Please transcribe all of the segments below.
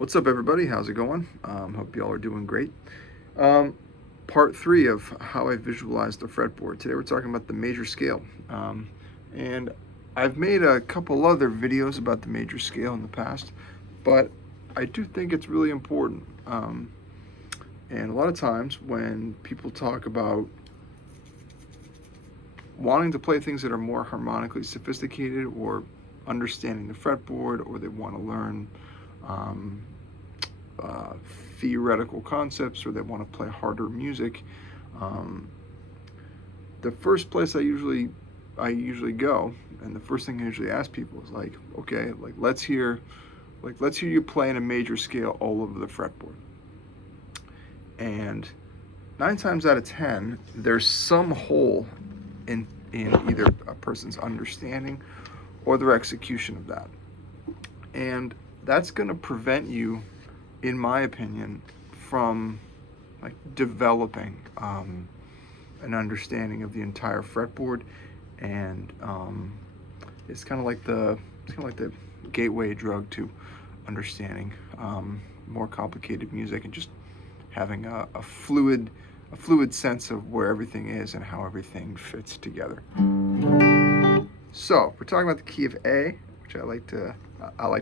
What's up, everybody? How's it going? Hope y'all are doing great. Um, Part three of how I visualize the fretboard. Today we're talking about the major scale. And I've made a couple other videos about the major scale in the past, but I do think it's really important. And a lot of times when people talk about wanting to play things that are more harmonically sophisticated or understanding the fretboard, or they want to learn um, uh, theoretical concepts, or they want to play harder music, um, the first place I usually go, and the first thing I usually ask people is like, okay, let's hear you playing a major scale all over the fretboard. And 9 times out of 10, there's some hole in either a person's understanding or their execution of that, and that's going to prevent you, in my opinion, from like developing an understanding of the entire fretboard. And it's kind of like the gateway drug to understanding more complicated music, and just having a fluid sense of where everything is and how everything fits together. So we're talking about the key of A, which I like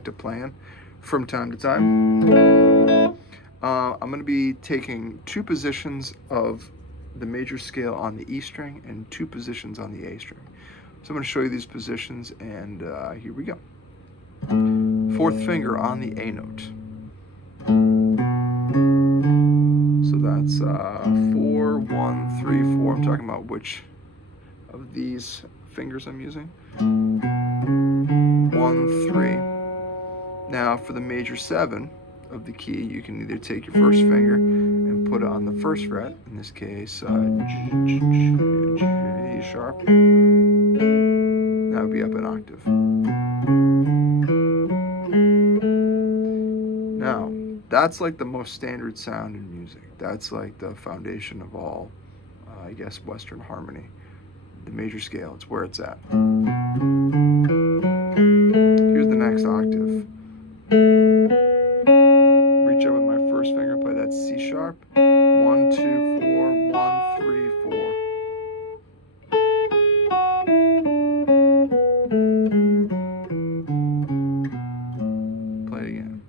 to play in from time to time. I'm going to be taking 2 positions of the major scale on the E string and 2 positions on the A string. So I'm going to show you these positions, and here we go. 4th finger on the A note. So that's 4, 1, 3, 4. I'm talking about which of these fingers I'm using. 1, 3. Now for the major 7 of the key, you can either take your first finger and put it on the 1st fret, in this case G sharp. That would be up an octave. Now, that's like the most standard sound in music. That's like the foundation of all, I guess, Western harmony. The major scale, it's where it's at. Here's the next octave. Reach up with my first finger, play that C sharp. 1, 2, 4, 1, 3, 4. Play it again.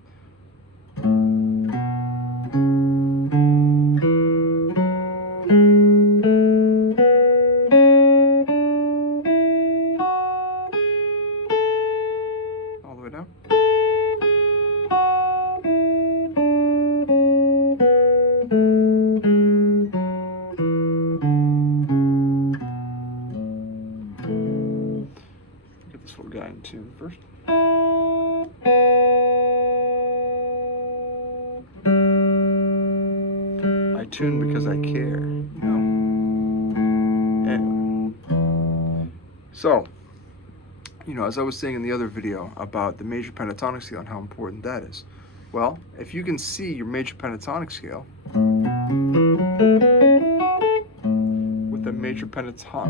All the way down. Get this little guy in tune first. I tune because I care, you know? Anyway. So, as I was saying in the other video about the major pentatonic scale and how important that is. Well, if you can see your major pentatonic scale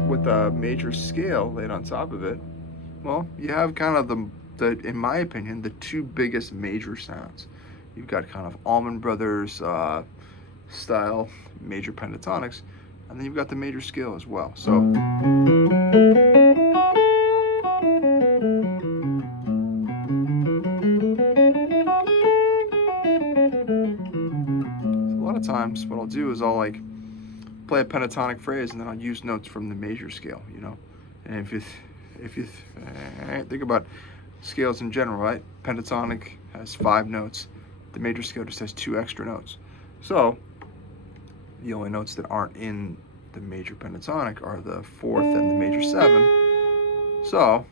with a major scale laid on top of it, well, you have kind of the in my opinion, the 2 biggest major sounds. You've got kind of Allman Brothers style major pentatonics, and then you've got the major scale as well. So a lot of times what I'll do is I'll like play a pentatonic phrase, and then I'll use notes from the major scale, And if you think about scales in general, right? Pentatonic has 5 notes. The major scale just has 2 extra notes. So the only notes that aren't in the major pentatonic are the 4th and the major 7. So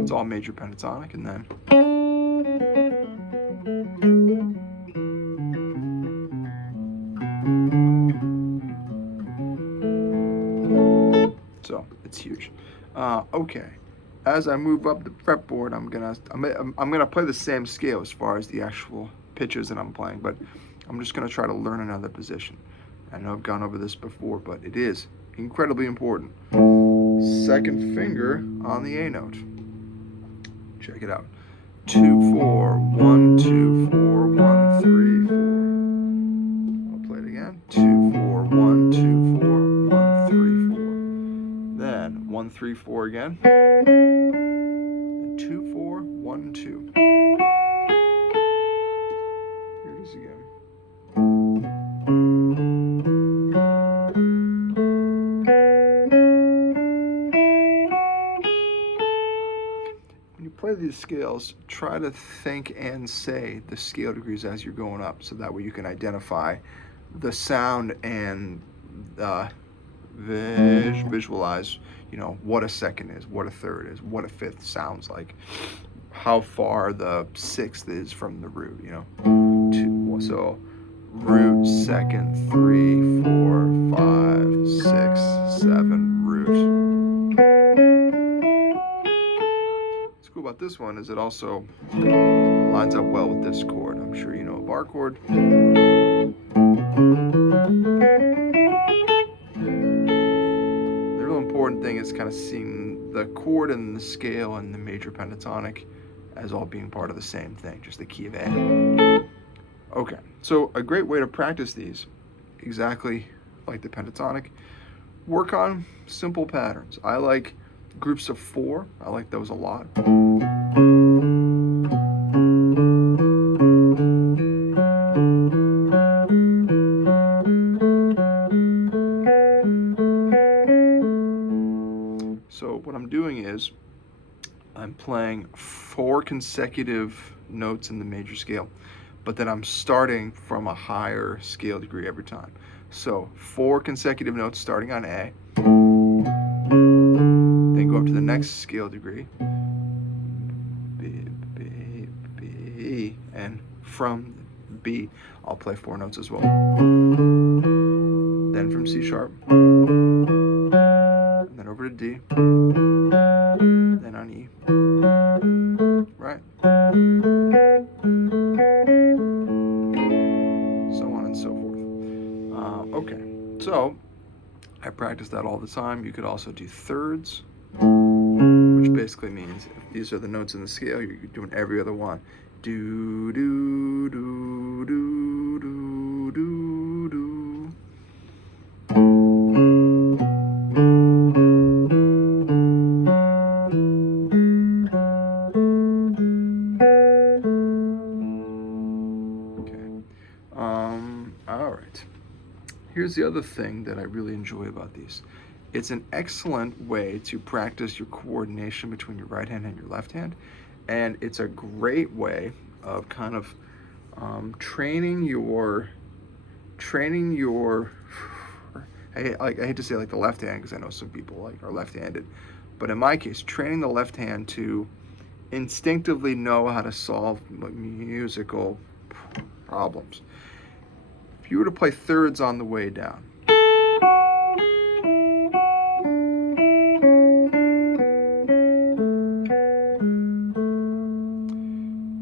it's all major pentatonic, and then so it's huge. Okay, as I move up the fretboard, I'm gonna play the same scale as far as the actual pitches that I'm playing, but I'm just gonna try to learn another position. I know I've gone over this before, but it is incredibly important. second finger on the A note. Check it out. 2, 4, 1, 2, 4, 1, 3, 4. I'll play it again. 2, 4, 1, 2, 4, 1, 3, 4. Then 1, 3, 4 again. And 2, 4, 1, 2. Here it is again. When you play these scales, try to think and say the scale degrees as you're going up, so that way you can identify the sound and visualize, what a second is, what a third is, what a fifth sounds like, how far the sixth is from the root, So root, second, 3, 4, 5, 6, 7, root. What's cool about this one is it also lines up well with this chord. I'm sure you know a bar chord. The real important thing is kind of seeing the chord and the scale and the major pentatonic as all being part of the same thing, just the key of A. Okay, so a great way to practice these, exactly like the pentatonic, work on simple patterns. I like groups of 4. I like those a lot. So what I'm doing is I'm playing 4 consecutive notes in the major scale, but then I'm starting from a higher scale degree every time. So 4 consecutive notes starting on A, then go up to the next scale degree, B, B, B, and from B, I'll play 4 notes as well. Then from C sharp, and then over to D, then on E, right? So on and so forth. Okay, so I practice that all the time. You could also do thirds, which basically means if these are the notes in the scale, you're doing every other one. Do, do, do, do, do, do, do. Okay. All right. Here's the other thing that I really enjoy about these. It's an excellent way to practice your coordination between your right hand and your left hand, and it's a great way of kind of training your I hate to say like the left hand, because I know some people are left-handed, but in my case, training the left hand to instinctively know how to solve musical problems. If you were to play thirds on the way down,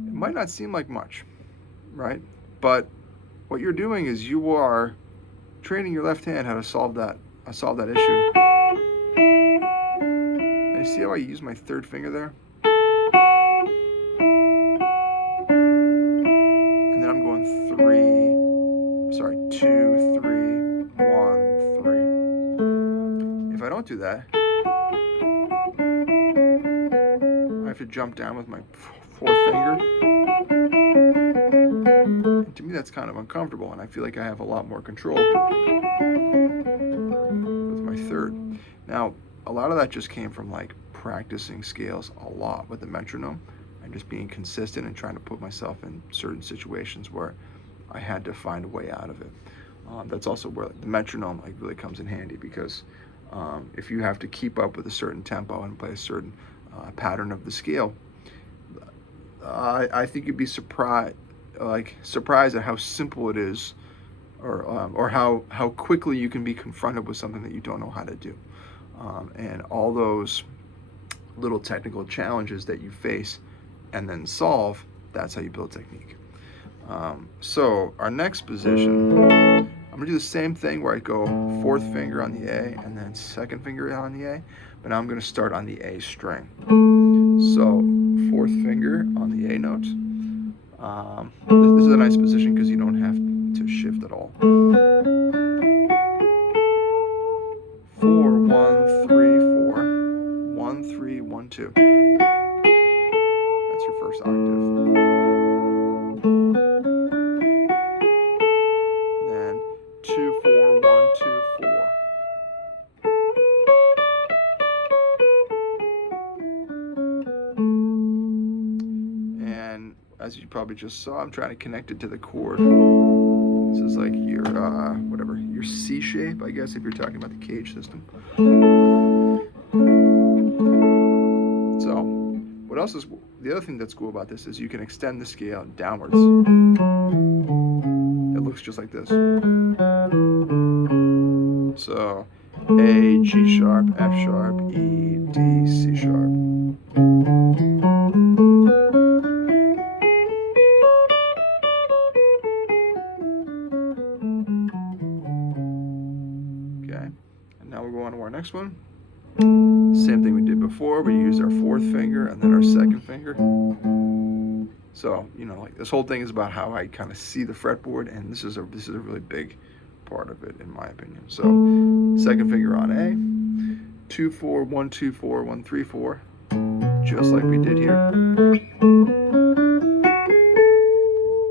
it might not seem like much, right? But what you're doing is you are training your left hand how to solve that issue. And you see how I use my third finger there? And then I'm going 2, 3, 1, 3. If I don't do that, I have to jump down with my fourth finger. And to me, that's kind of uncomfortable, and I feel like I have a lot more control with my third. Now, a lot of that just came from practicing scales a lot with the metronome and just being consistent and trying to put myself in certain situations where I had to find a way out of it. That's also where the metronome really comes in handy, because if you have to keep up with a certain tempo and play a certain pattern of the scale, I think you'd be surprised at how simple it is, or how quickly you can be confronted with something that you don't know how to do, and all those little technical challenges that you face and then solve. That's how you build technique. So our next position, I'm gonna do the same thing where I go fourth finger on the A and then second finger on the A, but now I'm going to start on the A string. So fourth finger on the A note. This is a nice position because you don't have to shift at all. 4, 1, 3, 4, 1, 3, 1, 2. That's your first octave. Then 2, 4, 1, 2, 4. And as you probably just saw, I'm trying to connect it to the chord. This is like your whatever, your C shape, I guess, if you're talking about the cage system. So what else is the other thing that's cool about this is you can extend the scale downwards. It looks just like this. So A, G sharp, F sharp, E, D, C sharp. Okay, and now we'll go on to our next one. Same thing we did before. We used our fourth finger and then our second finger. So, you know, like this whole thing is about how I kind of see the fretboard, and this is a really big part of it, in my opinion. So, second finger on A, 2, 4, 1, 2, 4, 1, 3, 4, just like we did here.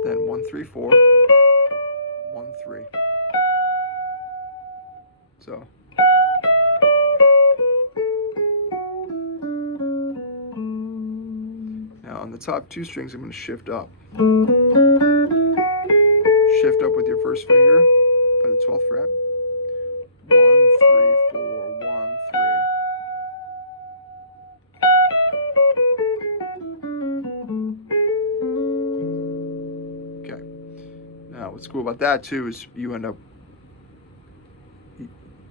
Then 1, 3, 4, 1, 3. So. On the top two strings, I'm going to shift up. Shift up with your first finger by the 12th fret. 1, 3, 4, 1, 3. Okay. Now, what's cool about that too is you end up,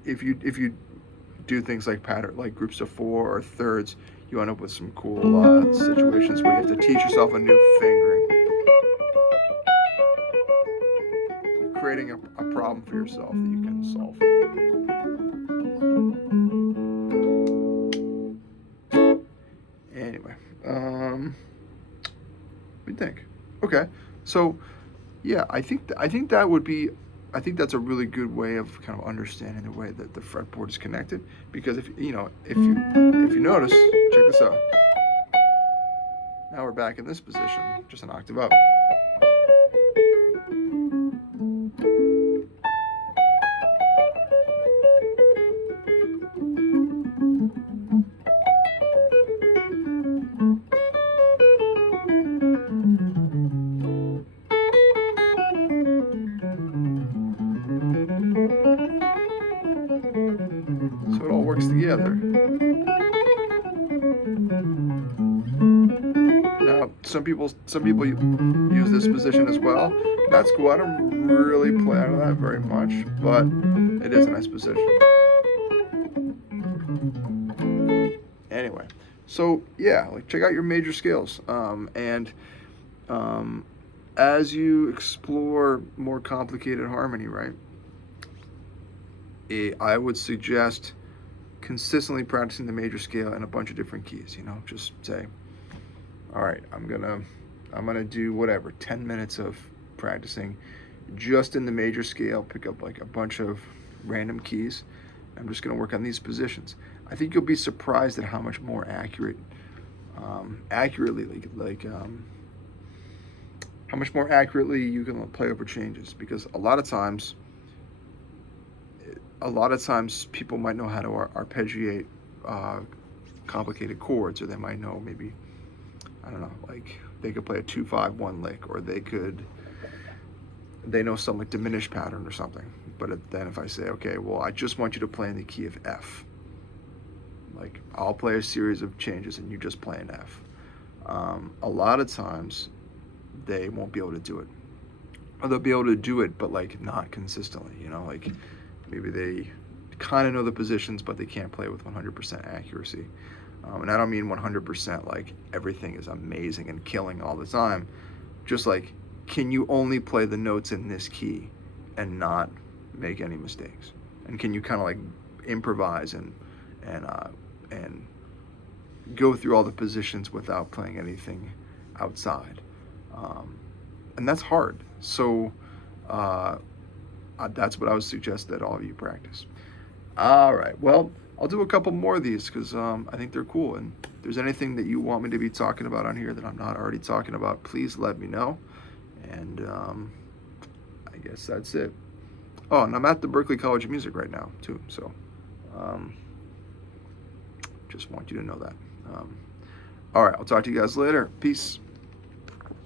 if you do things like pattern, like groups of 4 or thirds, you end up with some cool situations where you have to teach yourself a new fingering. You're creating a problem for yourself that you can solve. Anyway, what do you think? Okay, so yeah, I think that would be. I think that's a really good way of kind of understanding the way that the fretboard is connected. Because if you notice, check this out. Now we're back in this position, just an octave up. So it all works together. Now, some people use this position as well. That's cool. I don't really play out of that very much, but it is a nice position. Anyway, so yeah, like check out your major scales, and as you explore more complicated harmony, right? I would suggest consistently practicing the major scale in a bunch of different keys. You know, just say, all right, I'm gonna do whatever, 10 minutes of practicing just in the major scale. Pick up like a bunch of random keys. I'm just gonna work on these positions. I think you'll be surprised at how much more accurately, how much more accurately you can play over changes. Because a lot of times people might know how to arpeggiate complicated chords, or they might know maybe, I don't know, like they could play a 2-5-1 lick, or they know some like diminished pattern or something. But then if I say, okay, well, I just want you to play in the key of F, like I'll play a series of changes and you just play an F. A lot of times they won't be able to do it, or they'll be able to do it, but like not consistently, you know, like maybe they kind of know the positions, but they can't play with 100% accuracy. And I don't mean 100% like everything is amazing and killing all the time. Just like, can you only play the notes in this key and not make any mistakes? And can you kind of like improvise and and go through all the positions without playing anything outside. And that's hard. So that's what I would suggest that all of you practice. All right. Well, I'll do a couple more of these because I think they're cool. And if there's anything that you want me to be talking about on here that I'm not already talking about, please let me know. And I guess that's it. Oh, and I'm at the Berklee College of Music right now, too. So just want you to know that. All right. I'll talk to you guys later. Peace.